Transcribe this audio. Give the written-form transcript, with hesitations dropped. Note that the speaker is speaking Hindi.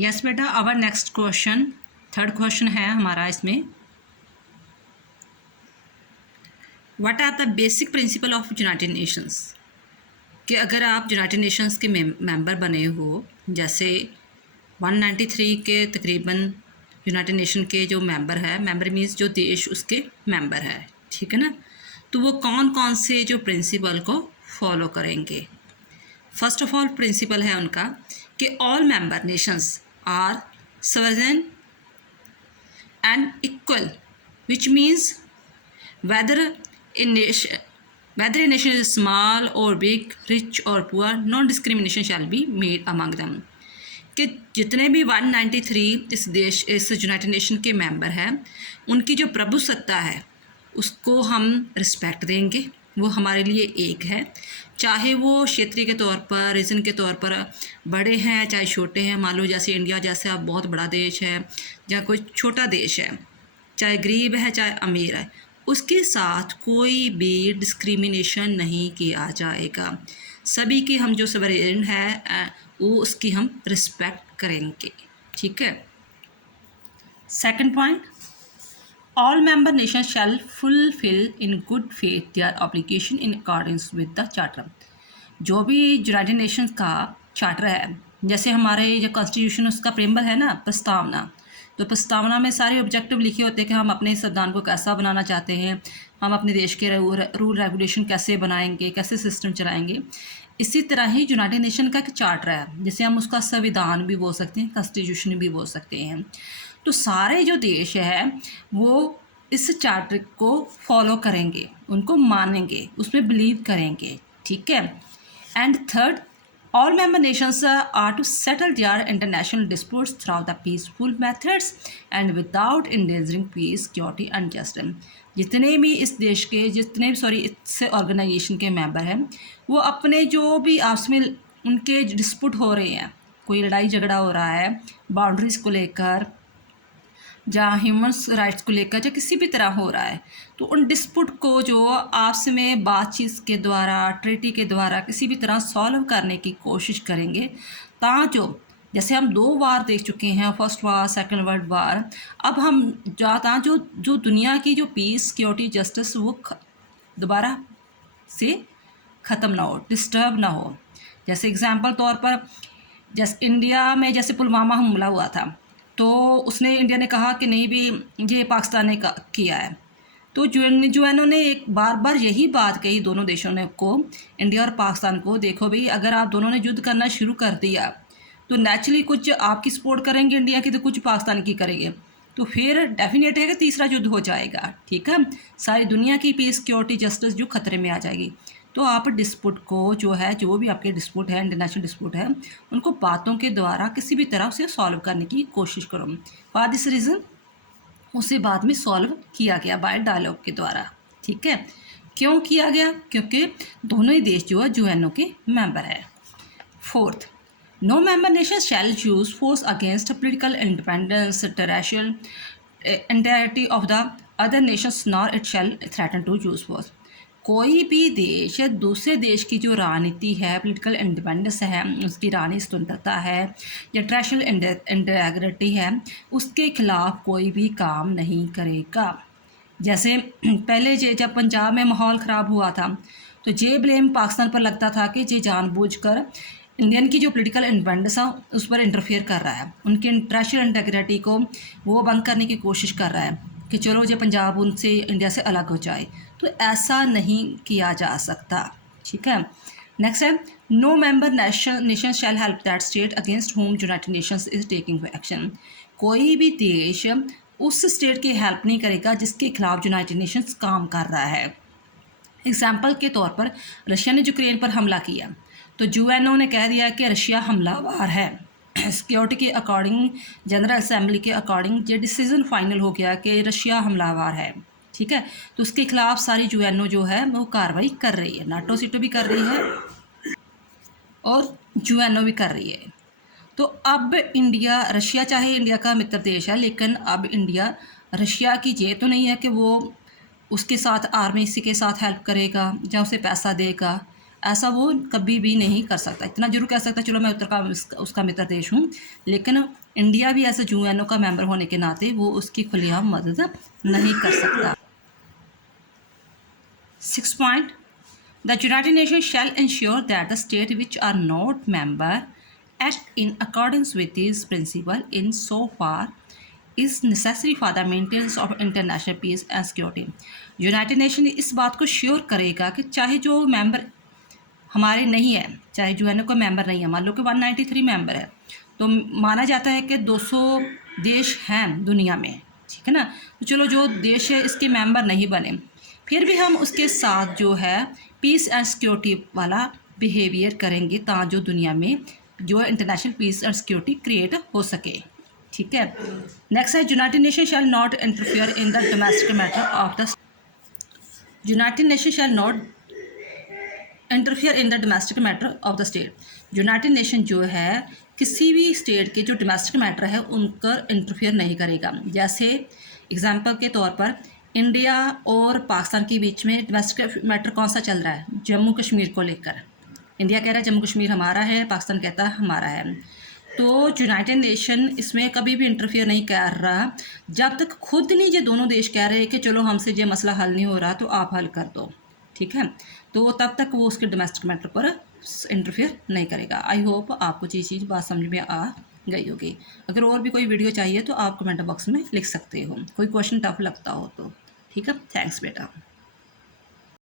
यस बेटा, our next question, third question है हमारा इसमें, what are the basic principle of United Nations. कि अगर आप यूनाइटेड नेशंस के मेंबर बने हो, जैसे 193 के तकरीबन यूनाइटेड नेशन के जो मेंबर है, मेंबर मीन्स जो देश उसके मेंबर है, ठीक है ना, तो वो कौन कौन से जो प्रिंसिपल को फॉलो करेंगे। फर्स्ट ऑफ ऑल प्रिंसिपल है उनका कि all member nations are sovereign and equal, which means whether a nation is small or big, rich or poor, no discrimination shall be made among them। कि जितने भी 193 इस यूनाइटेड नेशन के मेंबर हैं, उनकी जो प्रभुसत्ता है उसको हम रिस्पेक्ट देंगे, वो हमारे लिए एक है, चाहे वो क्षेत्रीय के तौर पर, रीजन के तौर पर बड़े हैं चाहे छोटे हैं। मान लो जैसे इंडिया जैसा बहुत बड़ा देश है या कोई छोटा देश है, चाहे गरीब है चाहे अमीर है, उसके साथ कोई भी डिस्क्रिमिनेशन नहीं किया जाएगा। सभी की हम जो सवरेन है वो उसकी हम रिस्पेक्ट करेंगे, ठीक है। Second point, all member nations shall fulfill in good faith their obligation in accordance with the charter। जो भी यूनाइटेड नेशंस का चार्टर है, जैसे हमारे जो कॉन्स्टिट्यूशन उसका प्रेम्बल है ना, प्रस्तावना, तो प्रस्तावना में सारे ऑब्जेक्टिव लिखे होते हैं कि हम अपने संविधान को कैसा बनाना चाहते हैं, हम अपने देश के रूल रेगुलेशन कैसे बनाएंगे, कैसे सिस्टम चलाएंगे। इसी तरह ही यूनाइटेड नेशन का एक चार्टर है, जिसे हम उसका संविधान भी बोल सकते हैं, कॉन्स्टिट्यूशन भी बोल सकते हैं। तो सारे जो देश है वो इस चार्टर को फॉलो करेंगे, उनको मानेंगे, उसमें बिलीव करेंगे, ठीक है। And third, all member nations are to settle their international disputes through the peaceful methods and without endangering peace, security and justice. जितने भी इस देश के इस ऑर्गेनाइजेशन के मेंबर हैं, वो अपने जो भी आपस में उनके डिस्प्यूट हो रहे हैं, कोई लड़ाई झगड़ा हो रहा है बाउंड्रीज को लेकर, जहाँ ह्यूमन्स राइट्स को लेकर या किसी भी तरह हो रहा है, तो उन डिस्प्यूट को जो आपस में बातचीत के द्वारा, ट्रीटी के द्वारा किसी भी तरह सॉल्व करने की कोशिश करेंगे, जो जैसे हम 2 वार देख चुके हैं, फर्स्ट वार, सेकंड वर्ल्ड वार, अब हम जो दुनिया की जो पीस, सिक्योरिटी, जस्टिस वो दोबारा से ख़त्म ना हो, डिस्टर्ब ना हो। जैसे एग्जाम्पल तौर पर, जैसे इंडिया में जैसे पुलवामा हमला हुआ था, तो उसने इंडिया ने कहा कि नहीं भी ये पाकिस्तान ने किया है, तो यूएनओ ने एक बार यही बात कही दोनों देशों ने को, इंडिया और पाकिस्तान को, देखो भाई अगर आप दोनों ने युद्ध करना शुरू कर दिया तो नेचुरली कुछ आपकी सपोर्ट करेंगे इंडिया की, तो कुछ पाकिस्तान की करेंगे, तो फिर डेफिनेट है कि तीसरा युद्ध हो जाएगा, ठीक है। सारी दुनिया की पीस, सिक्योरिटी, जस्टिस जो खतरे में आ जाएगी। तो आप डिस्प्यूट को जो है, जो भी आपके डिस्प्यूट है, इंटरनेशनल डिस्प्यूट है, उनको बातों के द्वारा किसी भी तरह उसे सॉल्व करने की कोशिश करो। फॉर दिस रीज़न उसे बाद में सॉल्व किया गया बाय डायलॉग के द्वारा, ठीक है। क्यों किया गया? क्योंकि दोनों ही देश जो है यूएनओ के मेंबर है। Fourth, no member nation shall use force against political independence, territorial integrity of the other nations, nor it shall threaten to use force. कोई भी देश दूसरे देश की जो राजनीति है, पॉलिटिकल इंडिपेंडेंस है, उसकी राजनीतिक स्वतंत्रता है या टेरिटोरियल इंटीग्रिटी है, उसके खिलाफ कोई भी काम नहीं करेगा। जैसे पहले जब पंजाब में माहौल ख़राब हुआ था, तो ये ब्लेम पाकिस्तान पर लगता था कि ये जानबूझकर इंडियन की जो पॉलिटिकल इंडिपेंडेंस है उस पर इंटरफेयर कर रहा है, उनके टेरिटोरियल इंटीग्रिटी को वो बंद करने की कोशिश कर रहा है कि चलो जो पंजाब उनसे, इंडिया से अलग हो जाए। तो ऐसा नहीं किया जा सकता, ठीक है। नेक्स्ट है, no member nation shall help that state against whom United Nations is taking action. कोई भी देश उस स्टेट की हेल्प नहीं करेगा जिसके खिलाफ यूनाइटेड नेशंस काम कर रहा है। एग्जाम्पल के तौर पर रशिया ने यूक्रेन पर हमला किया, तो यूएनओ ने कह दिया कि रशिया हमलावर है। सिक्योरिटी के अकॉर्डिंग, जनरल असेंबली के अकॉर्डिंग ये डिसीज़न फाइनल हो गया कि रशिया हमलावर है, ठीक है। तो उसके खिलाफ सारी यूएनओ जो है वो कार्रवाई कर रही है, नाटो सीटो भी कर रही है और यूएनओ भी कर रही है। तो अब इंडिया, रशिया चाहे इंडिया का मित्र देश है, लेकिन अब इंडिया रशिया की ये तो नहीं है कि वो उसके साथ आर्मी, इसी के साथ हेल्प करेगा या उसे पैसा देगा। ऐसा वो कभी भी नहीं कर सकता। इतना जरूर कह सकता चलो मैं उत्तर का उसका मित्र देश हूँ, लेकिन इंडिया भी ऐसे यूएनओ का मेंबर होने के नाते वो उसकी खुलेआम मदद नहीं कर सकता। 6 point, the United Nation shall ensure that the state which are not member act in accordance with this principle in so far is necessary for the maintenance of international peace and security। United nation इस बात को श्योर करेगा कि चाहे जो मेंबर हमारे नहीं है, चाहे जो है ना कोई मेंबर नहीं है, मान लो कि 193 मेंबर है, तो माना जाता है कि 200 देश हैं दुनिया में, ठीक है ना। तो चलो जो देश है इसके मेंबर नहीं बने, फिर भी हम उसके साथ जो है पीस एंड सिक्योरिटी वाला बिहेवियर करेंगे ताकि जो दुनिया में जो है international peace and security create हो सके, ठीक है। नेक्स्ट है United Nation shall not interfere in the domestic matter of the United Nation shall not interfere in the domestic matter of the state. United Nation जो है किसी भी स्टेट के जो डोमेस्टिक मैटर है उनका इंटरफियर नहीं करेगा। जैसे एग्जांपल के तौर पर इंडिया और पाकिस्तान के बीच में डोमेस्टिक मैटर कौन सा चल रहा है, जम्मू कश्मीर को लेकर। इंडिया कह रहा है जम्मू कश्मीर हमारा है, पाकिस्तान कहता है हमारा है। तो यूनाइटेड नेशन इसमें कभी भी इंटरफियर नहीं कर रहा जब तक खुद नहीं ये दोनों देश कह रहे हैं कि चलो हमसे ये मसला हल नहीं हो रहा तो आप हल कर दो, ठीक है। तो तब तक वो उसके डोमेस्टिक मैटर पर इंटरफियर नहीं करेगा। आई होप आपको ये चीज़ बात समझ में आ गई होगी। अगर और भी कोई वीडियो चाहिए तो आप कमेंट बॉक्स में लिख सकते हो, कोई क्वेश्चन टफ लगता हो तो, ठीक है। थैंक्स बेटा।